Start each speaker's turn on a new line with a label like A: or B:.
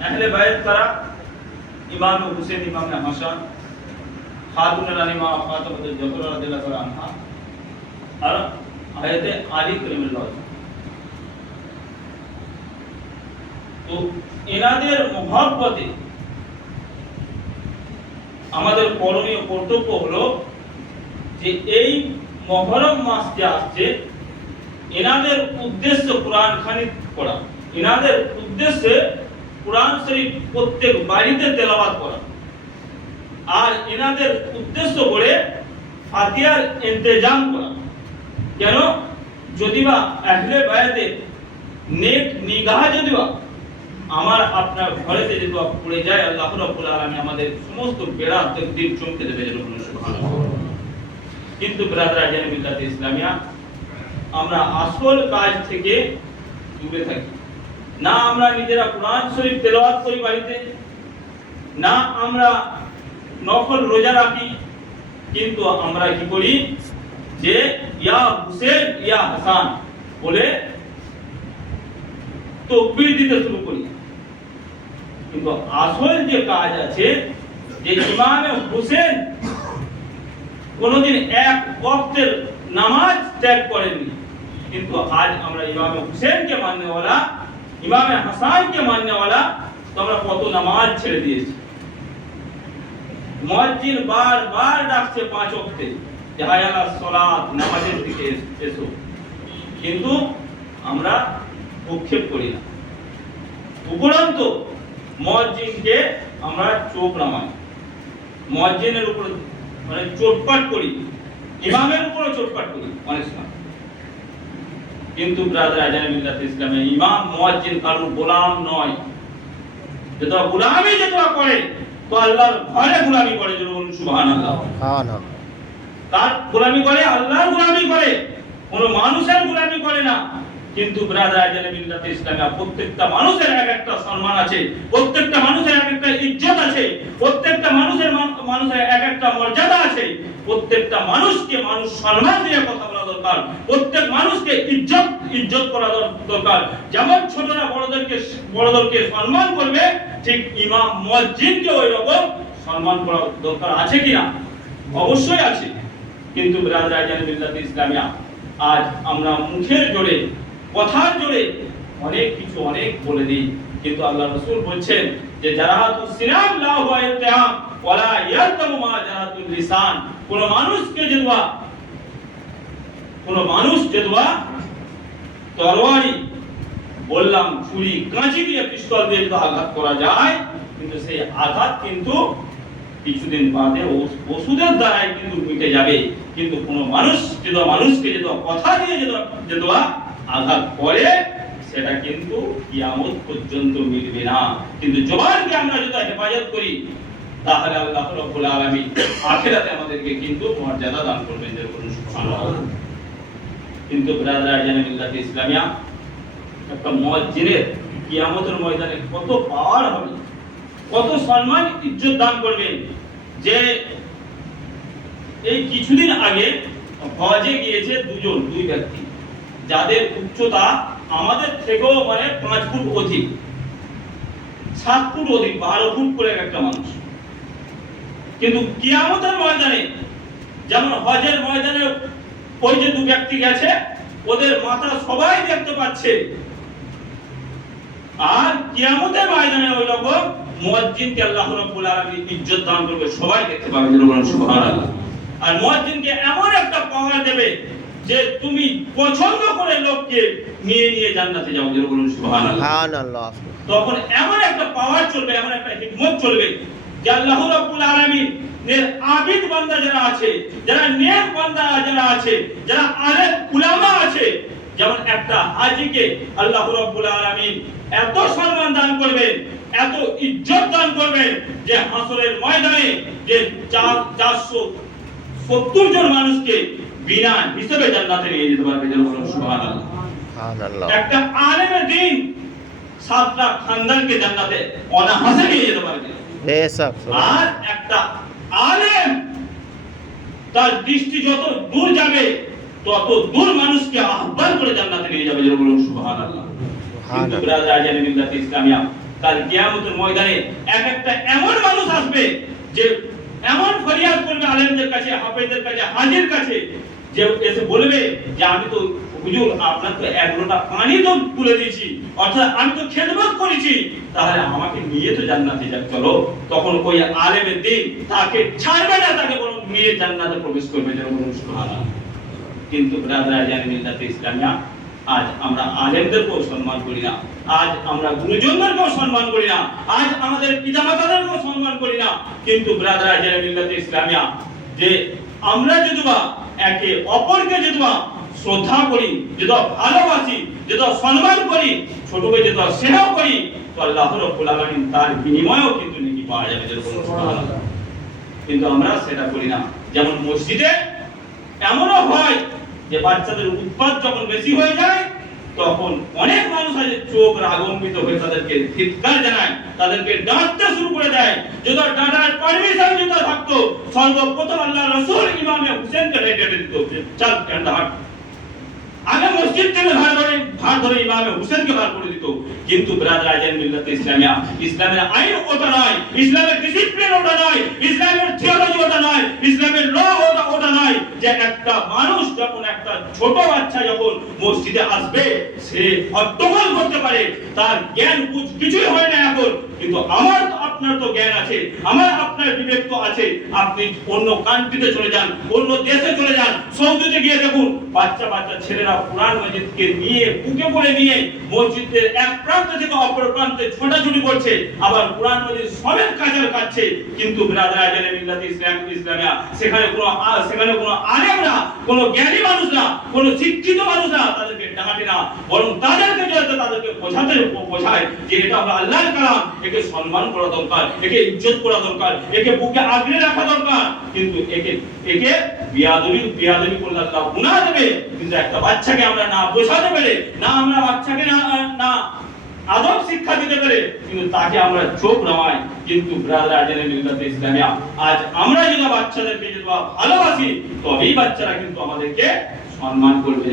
A: আহলে বায়াত কারা ইমাম হুসেন ইমাম হাসান খাতুন রানী মা ফাতেমা জহরা রাদিয়াল্লাহু আনহা আর আয়াতে আলী করিমুল্লাহ তো এনাদের মহব্বতে আমাদের করণীয় কর্তব্য হলো যে এই মহরম মাস যে আসছে এনাদের উদ্দেশ্য কোরআন খানি পড়া এনাদের উদ্দেশ্যে কোরআন শরীফ প্রত্যেক বাড়িতে তেলাওয়াত করা। আর এনাদের উদ্দেশ্য করে ফাতিয়ার ইন্তেজাম করা। কেন? যদি বা আহলে বায়াতে নেক নিগাহ যদি বা আমার আপনার ঘরেতে যদি বা পড়ে যায়, আল্লাহ রাব্বুল আলামিন আমাদের সমস্ত বেড়া দিন চমকে দেবে সুবহানাল্লাহ। কিন্তু ব্রাদার আজান মিল্লাত ইসলামিয়া, আমরা আসল কাজ থেকে দূরে থাকি। না আমরা নিজেরা কোরআন শরীফ তেলাওয়াত করি বাড়িতে, না আমরা নফল রোজা রাখি, কিন্তু আমরা কি করি যে, ইয়া হুসেন, ইয়া হাসান বলে তকবীর দিতে শুরু করি। কিন্তু আসল যে কাজ আছে, যে ইমামে হুসেন কোনোদিন এক ওয়াক্তের নামাজ ত্যাগ করেননি, কিন্তু আজ আমরা ইমামে হুসেনকে মাননেওয়ালা ইমামে হাসানকে মাননেওয়ালা তো আমরা কত নামাজ ছেড়ে দিয়েছি। মুয়াজ্জিন বারবার ডাকছে পাঁচ ওয়াক্তে যে, হায় নামাজের দিকে এসো কিন্তু আমরা ভূক্ষেপ করি না। উপরন্তু মুয়াজ্জিনকে আমরা চোখ নামাই। মুয়াজ্জিনের উপর মানে চোটপাট করি। ইমামের উপরও চোটপাট করি অনেক সময় কিন্তু ব্রাদার আজান মিল্লাত ইসলামে ইমাম মুয়াজ্জিন কারোর গোলাম নয়। যেটা গোলামি যেটা করে তো আল্লাহর ঘরে গোলামি করে যেটা বলুন সুবহানাল্লাহ।
B: না
A: তার গোলামি করে? আল্লাহর গোলামি করে। কোন মানুষের গোলামি করে না। কিন্তু ব্রাদার আজান মিল্লাত ইসলামে প্রত্যেকটা মানুষের এক একটা সম্মান আছে প্রত্যেকটা মানুষের এক একটা ইজ্জত আছে প্রত্যেকটা মানুষের মান- মানুষের এক একটা মর্যাদা আছে প্রত্যেকটা মানুষকে মানুষ সম্মান দিয়ে কথা বলা দরকার। প্রত্যেক মানুষকে ইজ্জত ইজ্জত করা দরকার। যেমন ছোটরা বড়দেরকে বড়দেরকে সম্মান করবে, ঠিক ইমাম মুয়াজ্জিনকে ওই রকম সম্মান করা দরকার আছে কিনা? অবশ্যই আছে। কিন্তু ইসলামিয়া, আজ আমরা মুখের জোরে, কথার জোরে অনেক কিছু অনেক বলে দিই। কিন্তু আল্লাহ রাসূল বলছেন যে জারাহাতু সিনাম লা হুয়া ইত্তিহাম ওয়ালা ইয়ারতামু মা জারাহাতুল লিসান কোন মানুষকে যদবা কোন মানুষ যদবা তরবারি বললাম, ছুরি, কাঁচি দিয়ে পিস্তল দিয়ে যদি আঘাত করা যায়, কিন্তু সেই আঘাত কিন্তু কিছুদিন বাদে ওষুধের দ্বারাই কিন্তু মিটে যাবে। কিন্তু কোন মানুষ যদি মানুষকে যদি কথা দিয়ে যদি যদি আঘাত করে, সেটা কিন্তু কিয়ামত পর্যন্ত মিটবে না। কিন্তু জবানকে আমরা যদি হেফাজত করি, তাহলে আল্লাহ রাব্বুল আলামিন আখিরাতে আমাদেরকে কিন্তু মর্যাদা দান করবেন যেরকম সুবহানাল্লাহ। কিন্তু ইসলামিয়া একটা মুয়াজ্জিনের কিয়ামতের ময়দানে কত পাওয়ার হবে, কত সম্মান ইজ্জত দান করবেন যে এই কিছুদিন আগে হজে গিয়েছে দুজন, দুই ব্যক্তি, যাদের উচ্চতা আমাদের থেকেও মানে পাঁচ ফুট অধিক, সাত ফুট অধিক, বারো ফুট করে একটা মানুষ। কিন্তু কিয়ামতের ময়দানে, যেমন হজের ময়দানে ওই যে দু ব্যক্তি গেছে ওদের মাথা সবাই দেখতে পাচ্ছে। আর কিয়ামতের ময়দানে ওই রকম মুয়াজ্জিনকে আল্লাহ রাব্বুল আলামিন ইজ্জত দান করবে সবাই দেখতে পাবে সুবহানাল্লাহ। আর মুয়াজ্জিনকে এমন একটা পাওয়ার দেবে যে তুমি পছন্দ করে লোককে নিয়ে নিয়ে জান্নাতে যাও যেন বলেন সুবহানাল্লাহ।
B: সুবহানাল্লাহ।
A: তখন এমন একটা পাওয়ার চলবে এমন একটা হিকমত চলবে যে আল্লাহ রাব্বুল আলামিন এর আবিদ বান্দা যারা আছে যারা নেক বান্দা যারা আছে যারা আলেম উলামা আছে যেমন একটা হাজিকে আল্লাহ রাব্বুল আলামিন এত সম্মান দান করবেন এত ইজ্জত দান করবেন যে হাসরের ময়দানে যে চার- চারশো সত্তর জন মানুষকে বিনা হিসেবে জান্নাতে নিয়ে যেতে পারবে সুবহানাল্লাহ।
B: সুবহানাল্লাহ।
A: একটা আলেমের দিন সাতটা খানদানকে জান্নাতে অনাহাসে নিয়ে যেতে পারবে।
B: বেশক
A: আর একটা আলেম। তার দৃষ্টি যত দূর যাবে তত দূর মানুষকে আহ্বান করে জান্নাতে নিয়ে যাবে যেন বলুন সুবহানাল্লাহ। কিন্তু ব্রাদার মিল্লাত ইসলামিয়া কাল কিয়ামতের ময়দানে এক একটা এমন মানুষ আসবে যে এমন ফরিয়াদ করবে আলেমদের কাছে হাফেজদের কাছে হাজির কাছে যে এসে বলবে যে আমি তো হুজুর আপনার তো এক লোটা পানি তো তুলে দিয়েছি, অর্থাৎ আমি তো খেদমত করেছি। তাহলে আমাকে নিয়ে তো জান্নাতে যাক, চলো। তখন ওই আলেমের দিন তাকে ছাড়বে না, তাকে বরং নিয়ে জান্নাতে প্রবেশ করবে, যেন বলুন সুবহানাল্লাহ কিন্তু ব্রাদার আজান মিল্লাতে ইসলামিয়া। আজ আমরা আলেমদেরকেও সম্মান করি না। আজ আমরা গুরুজনদেরকেও সম্মান করি না। আজ আমাদের পিতামাতাদেরকেও সম্মান করি না। কিন্তু ব্রাদার আজান মিল্লাতে ইসলামিয়া। যে আমরা যদি বা একে অপরকে যদি বা শ্রদ্ধা করি যদি ভালোবাসি যদি সম্মান করি, ছোটকে যদি স্নেহ করি, তো আল্লাহ রব্বুল আলামিন তার বিনিময়েও কিন্তু নাকি পাওয়া যাবে যেরকম কিন্তু আমরা সেটা করি না। যেমন মসজিদে এমনও হয় যে বাচ্চাদের উৎপাত যখন বেশি হয়ে যায়, তখন অনেক মানুষ আছে চোখ রাগম্বিত হয়ে তাদেরকে ধিৎকার জানায়, তাদেরকে ডাঁটতে শুরু করে দেয় যদি ডাঁটার পারমিশন যদি থাকতো। সর্বপ্রথম আল্লাহ রসুল ইমামে হুসেনকে ডেকে দিত চল ডান্ডা হাট আগে মসজিদ থেকে ভার ধরে ভার ধরে ইমামে হুসেনকে বার করে দিত। কিন্তু ব্রাদার আজান মিল্লাত ইসলামিয়া, ইসলামের আইন ওটা নয়, ইসলামের ডিসিপ্লিন ওটা নয়, ইসলামের থিওলজি ওটা নয়, ইসলামের ল ওটা ওটা নয় যে একটা মানুষ যখন একটা ছোট বাচ্চা যখন মসজিদে আসবে, সে হট্টগোল করতে পারে। তার জ্ঞান কিছুই হয় না এখন। কিন্তু আমার আপনার তো জ্ঞান আছে, আমার আপনার বিবেক তো আছে। আপনি অন্য কান্ট্রিতে চলে যান, অন্য দেশে চলে যান সৌদিতে গিয়ে দেখুন, বাচ্চা বাচ্চা ছেলেরা কোরআন মসজিদকে নিয়ে, বুকে করে নিয়ে মসজিদের এক প্রান্ত থেকে অপর প্রান্তে ছোটাছুটি করছে। আবার কোরআন মসজিদ সবের কাজের কাচ্ছে কিন্তু ব্রাদার আজানে মিল্লাত ইসলাম, ইসলামিয়া, সেখানে কোনো সেখানে কোনো আলেম না কোনো জ্ঞানী মানুষ না কোনো শিক্ষিত মানুষ না তাদেরকে ডাকে না, বরং তাদেরকে যাতে তাদেরকে বোঝাতে বোঝায় যে হলো আল্লাহর কালাম, একে সম্মান করা দরকার, একে ইজ্জত করা দরকার, একে বুকে আগলে রাখা দরকার। কিন্তু একে একে করলে আল্লাহ দেবে। কিন্তু একটা বাচ্চাকে আমরা না বোঝাতে না আমরা বাচ্চাকে না না আদব শিক্ষা দিতে পারে, কিন্তু তাকে আমরা চোখ নামাই। কিন্তু ইসলামিয়া, আজ আমরা যদি বাচ্চাদেরকে যদি ভালোবাসি, তবেই বাচ্চারা কিন্তু আমাদেরকে সম্মান করবে।